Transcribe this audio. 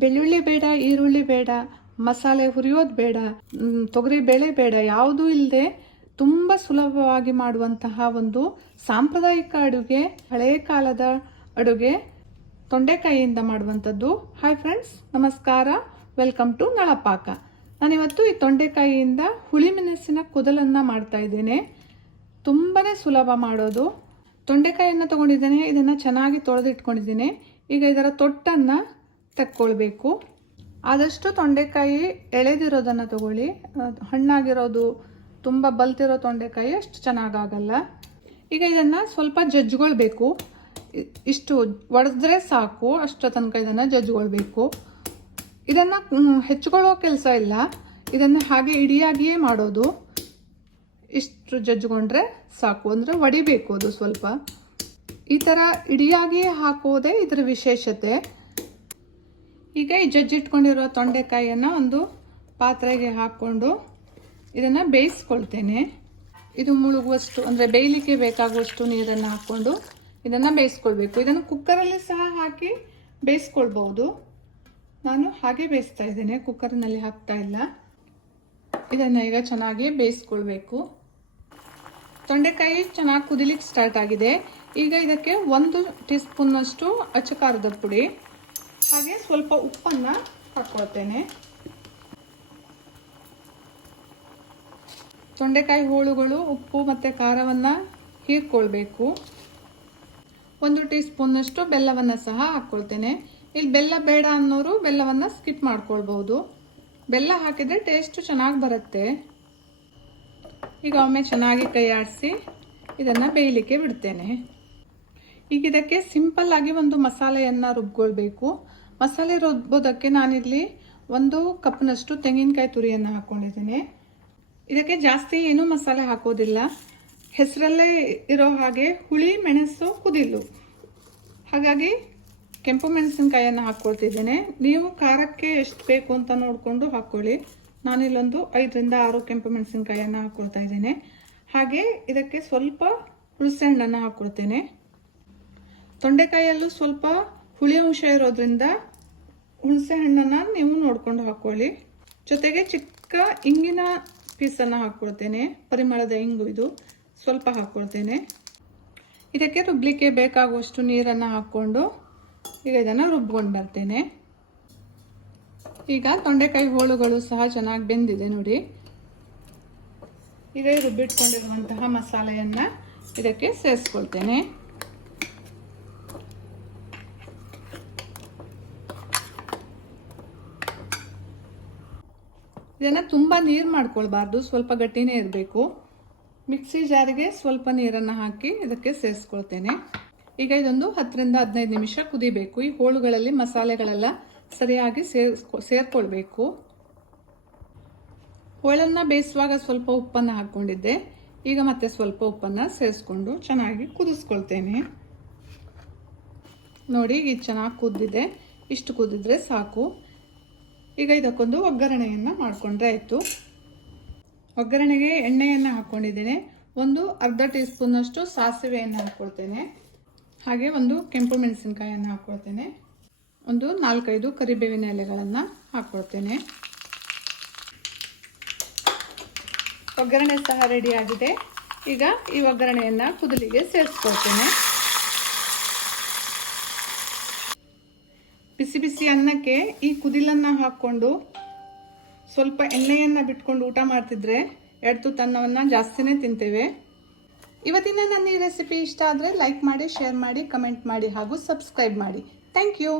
ಬೆಳ್ಳುಳ್ಳಿ ಬೇಡ, ಈರುಳ್ಳಿ ಬೇಡ, ಮಸಾಲೆ ಹುರಿಯೋದು ಬೇಡ, ತೊಗರಿ ಬೇಳೆ ಬೇಡ, ಯಾವುದೂ ಇಲ್ಲದೆ ತುಂಬ ಸುಲಭವಾಗಿ ಮಾಡುವಂತಹ ಒಂದು ಸಾಂಪ್ರದಾಯಿಕ ಅಡುಗೆ, ಹಳೆಯ ಕಾಲದ ಅಡುಗೆ, ತೊಂಡೆಕಾಯಿಯಿಂದ ಮಾಡುವಂಥದ್ದು. ಹಾಯ್ ಫ್ರೆಂಡ್ಸ್, ನಮಸ್ಕಾರ, ವೆಲ್ಕಮ್ ಟು ನಳಪಾಕ. ನಾನಿವತ್ತು ಈ ತೊಂಡೆಕಾಯಿಯಿಂದ ಹುಳಿಮೆಣಸಿನ ಕುದಲನ್ನು ಮಾಡ್ತಾ ಇದ್ದೇನೆ. ತುಂಬಾ ಸುಲಭ ಮಾಡೋದು. ತೊಂಡೆಕಾಯಿಯನ್ನು ತೊಗೊಂಡಿದ್ದೇನೆ, ಇದನ್ನು ಚೆನ್ನಾಗಿ ತೊಳೆದಿಟ್ಕೊಂಡಿದ್ದೀನಿ. ಈಗ ಇದರ ತೊಟ್ಟನ್ನು ತಕ್ಕೊಳ್ಬೇಕು. ಆದಷ್ಟು ತೊಂಡೆಕಾಯಿ ಎಳೆದಿರೋದನ್ನು ತಗೊಳ್ಳಿ. ಹಣ್ಣಾಗಿರೋದು, ತುಂಬ ಬಲ್ತಿರೋ ತೊಂಡೆಕಾಯಿ ಅಷ್ಟು ಚೆನ್ನಾಗಾಗಲ್ಲ. ಈಗ ಇದನ್ನು ಸ್ವಲ್ಪ ಜಜ್ಕೊಳ್ಬೇಕು. ಇಷ್ಟು ಒಡೆದ್ರೆ ಸಾಕು, ಅಷ್ಟು ತನಕ ಇದನ್ನು ಜಜ್ಕೊಳ್ಬೇಕು. ಇದನ್ನು ಹೆಚ್ಚಿಕೊಳ್ಳೋ ಕೆಲಸ ಇಲ್ಲ, ಇದನ್ನು ಹಾಗೆ ಇಡಿಯಾಗಿಯೇ ಮಾಡೋದು. ಇಷ್ಟು ಜಜ್ಕೊಂಡ್ರೆ ಸಾಕು, ಅಂದರೆ ಒಡಿಬೇಕು ಅದು ಸ್ವಲ್ಪ. ಈ ಥರ ಇಡಿಯಾಗಿಯೇ ಹಾಕೋದೇ ಇದರ ವಿಶೇಷತೆ. ಈಗ ಈ ಜಜ್ಜಿಟ್ಕೊಂಡಿರೋ ತೊಂಡೆಕಾಯಿಯನ್ನು ಒಂದು ಪಾತ್ರೆಗೆ ಹಾಕ್ಕೊಂಡು ಇದನ್ನು ಬೇಯಿಸ್ಕೊಳ್ತೇನೆ. ಇದು ಮುಳುಗುವಷ್ಟು, ಅಂದರೆ ಬೇಯಲಿಕ್ಕೆ ಬೇಕಾಗುವಷ್ಟು ನೀರನ್ನು ಹಾಕ್ಕೊಂಡು ಇದನ್ನು ಬೇಯಿಸ್ಕೊಳ್ಬೇಕು. ಇದನ್ನು ಕುಕ್ಕರಲ್ಲಿ ಸಹ ಹಾಕಿ ಬೇಯಿಸ್ಕೊಳ್ಬೋದು. ನಾನು ಹಾಗೆ ಬೇಯಿಸ್ತಾ ಇದ್ದೇನೆ, ಕುಕ್ಕರ್ನಲ್ಲಿ ಹಾಕ್ತಾ ಇಲ್ಲ. ಇದನ್ನು ಈಗ ಚೆನ್ನಾಗಿ ಬೇಯಿಸ್ಕೊಳ್ಬೇಕು. ತೊಂಡೆಕಾಯಿ ಚೆನ್ನಾಗಿ ಕುದಿಲಿಕ್ಕೆ ಸ್ಟಾರ್ಟ್ ಆಗಿದೆ. ಈಗ ಇದಕ್ಕೆ 1 ಟೀ ಸ್ಪೂನ್ನಷ್ಟು ಅಚ್ಚ ಖಾರದ ಪುಡಿ, ಹಾಗೆ ಸ್ವಲ್ಪ ಉಪ್ಪನ್ನು ಹಾಕ್ಕೊಳ್ತೇನೆ. ತೊಂಡೆಕಾಯಿ ಹೋಳುಗಳು ಉಪ್ಪು ಮತ್ತು ಖಾರವನ್ನು ಹೀರ್ಕೊಳ್ಬೇಕು. 1 ಟೀ ಸ್ಪೂನ್ನಷ್ಟು ಬೆಲ್ಲವನ್ನು ಸಹ ಹಾಕ್ಕೊಳ್ತೇನೆ. ಇಲ್ಲಿ ಬೆಲ್ಲ ಬೇಡ ಅನ್ನೋರು ಬೆಲ್ಲವನ್ನು ಸ್ಕಿಪ್ ಮಾಡ್ಕೊಳ್ಬೋದು. ಬೆಲ್ಲ ಹಾಕಿದರೆ ಟೇಸ್ಟು ಚೆನ್ನಾಗಿ ಬರುತ್ತೆ. ಈಗ ಒಮ್ಮೆ ಚೆನ್ನಾಗಿ ಕೈ ಆಡಿಸಿ ಇದನ್ನು ಬೇಯಲಿಕ್ಕೆ ಬಿಡ್ತೇನೆ. ಈಗ ಇದಕ್ಕೆ ಸಿಂಪಲ್ ಆಗಿ ಒಂದು ಮಸಾಲೆಯನ್ನು ರುಬ್ಕೊಳ್ಬೇಕು. ಮಸಾಲೆ ರುಬ್ಬೋದಕ್ಕೆ ನಾನಿಲ್ಲಿ 1 ಕಪ್ನಷ್ಟು ತೆಂಗಿನಕಾಯಿ ತುರಿಯನ್ನು ಹಾಕ್ಕೊಂಡಿದ್ದೀನಿ. ಇದಕ್ಕೆ ಜಾಸ್ತಿ ಏನೂ ಮಸಾಲೆ ಹಾಕೋದಿಲ್ಲ. ಹೆಸರಲ್ಲೇ ಇರೋ ಹಾಗೆ ಹುಳಿ ಮೆಣಸು ಕುದಿಲು, ಹಾಗಾಗಿ ಕೆಂಪು ಮೆಣಸಿನಕಾಯಿಯನ್ನು ಹಾಕ್ಕೊಳ್ತಿದ್ದೇನೆ. ನೀವು ಖಾರಕ್ಕೆ ಎಷ್ಟು ಬೇಕು ಅಂತ ನೋಡಿಕೊಂಡು ಹಾಕ್ಕೊಳ್ಳಿ. ನಾನಿಲ್ಲೊಂದು 5 ರಿಂದ 6 ಕೆಂಪು ಮೆಣಸಿನಕಾಯಿಯನ್ನು ಹಾಕ್ಕೊಳ್ತಾ ಇದ್ದೇನೆ. ಹಾಗೆ ಇದಕ್ಕೆ ಸ್ವಲ್ಪ ಹುಣಸೆ ಹಣ್ಣನ್ನು ಹಾಕ್ಕೊಳ್ತೇನೆ. ತೊಂಡೆಕಾಯಲ್ಲೂ ಸ್ವಲ್ಪ ಹುಳಿ ಅಂಶ ಇರೋದ್ರಿಂದ ಹುಣಸೆ ಹಣ್ಣನ್ನು ನೀವು ನೋಡ್ಕೊಂಡು ಹಾಕ್ಕೊಳ್ಳಿ. ಜೊತೆಗೆ ಚಿಕ್ಕ ಇಂಗಿನ ಪೀಸನ್ನು ಹಾಕ್ಕೊಳ್ತೇನೆ. ಪರಿಮಳದ ಇಂಗು ಇದು ಸ್ವಲ್ಪ ಹಾಕ್ಕೊಳ್ತೇನೆ. ಇದಕ್ಕೆ ರುಬ್ಲಿಕ್ಕೆ ಬೇಕಾಗುವಷ್ಟು ನೀರನ್ನು ಹಾಕ್ಕೊಂಡು ಈಗ ಇದನ್ನು ರುಬ್ಕೊಂಡು ಬರ್ತೇನೆ. ಈಗ ತೊಂಡೆಕಾಯಿ ಹೋಳುಗಳು ಸಹ ಚೆನ್ನಾಗಿ ಬೆಂದಿದೆ ನೋಡಿ. ಈಗ ರುಬ್ಬಿಟ್ಕೊಂಡಿರುವಂತಹ ಮಸಾಲೆಯನ್ನು ಇದಕ್ಕೆ ಸೇರಿಸ್ಕೊಳ್ತೇನೆ. ಇದನ್ನು ತುಂಬ ನೀರು ಮಾಡ್ಕೊಳ್ಬಾರ್ದು, ಸ್ವಲ್ಪ ಗಟ್ಟಿನೇ ಇರಬೇಕು. ಮಿಕ್ಸಿ ಜಾರಿಗೆ ಸ್ವಲ್ಪ ನೀರನ್ನು ಹಾಕಿ ಇದಕ್ಕೆ ಸೇರಿಸ್ಕೊಳ್ತೇನೆ. ಈಗ ಇದೊಂದು 10 ರಿಂದ 15 ನಿಮಿಷ ಕುದಿಬೇಕು. ಈ ಹೋಳುಗಳಲ್ಲಿ ಮಸಾಲೆಗಳೆಲ್ಲ ಸರಿಯಾಗಿ ಸೇರ್ಕೊಳ್ಬೇಕು. ಹೋಳನ್ನು ಬೇಯಿಸುವಾಗ ಸ್ವಲ್ಪ ಉಪ್ಪನ್ನು ಹಾಕ್ಕೊಂಡಿದ್ದೆ. ಈಗ ಮತ್ತೆ ಸ್ವಲ್ಪ ಉಪ್ಪನ್ನು ಸೇರಿಸ್ಕೊಂಡು ಚೆನ್ನಾಗಿ ಕುದಿಸ್ಕೊಳ್ತೇನೆ. ನೋಡಿ, ಇದು ಚೆನ್ನಾಗಿ ಕುದ್ದಿದೆ. ಇಷ್ಟು ಕುದಿದ್ರೆ ಸಾಕು. ಈಗ ಇದಕ್ಕೊಂದು ಒಗ್ಗರಣೆಯನ್ನು ಮಾಡಿಕೊಂಡ್ರೆ ಆಯಿತು. ಒಗ್ಗರಣೆಗೆ ಎಣ್ಣೆಯನ್ನು ಹಾಕ್ಕೊಂಡಿದ್ದೇನೆ. ಅರ್ಧ ಟೀ ಸ್ಪೂನ್ನಷ್ಟು ಸಾಸಿವೆಯನ್ನು ಹಾಕ್ಕೊಳ್ತೇನೆ. ಹಾಗೆ 1 ಕೆಂಪು ಮೆಣಸಿನಕಾಯಿಯನ್ನು ಹಾಕ್ಕೊಳ್ತೇನೆ. 4-5 ಕರಿಬೇವಿನ ಎಲೆಗಳನ್ನು ಹಾಕ್ಕೊಳ್ತೇನೆ. ಒಗ್ಗರಣೆ ಸಹ ರೆಡಿಯಾಗಿದೆ. ಈಗ ಈ ಒಗ್ಗರಣೆಯನ್ನು ಕುದಲಿಗೆ ಸೇರಿಸ್ಕೊಳ್ತೇನೆ. ಬಿಸಿ ಬಿಸಿ ಅನ್ನಕ್ಕೆ ಈ ಕುದಿಲನ್ನು ಹಾಕ್ಕೊಂಡು ಸ್ವಲ್ಪ ಎಣ್ಣೆಯನ್ನು ಬಿಟ್ಕೊಂಡು ಊಟ ಮಾಡ್ತಿದ್ರೆ 2 ತುತ್ತು ಅನ್ನವನ್ನು ಜಾಸ್ತಿನೇ ತಿಂತೇವೆ. ಇವತ್ತಿನ ನನ್ನ ಈ ರೆಸಿಪಿ ಇಷ್ಟ ಆದರೆ ಲೈಕ್ ಮಾಡಿ, ಶೇರ್ ಮಾಡಿ, ಕಮೆಂಟ್ ಮಾಡಿ ಹಾಗೂ ಸಬ್ಸ್ಕ್ರೈಬ್ ಮಾಡಿ. Thank you.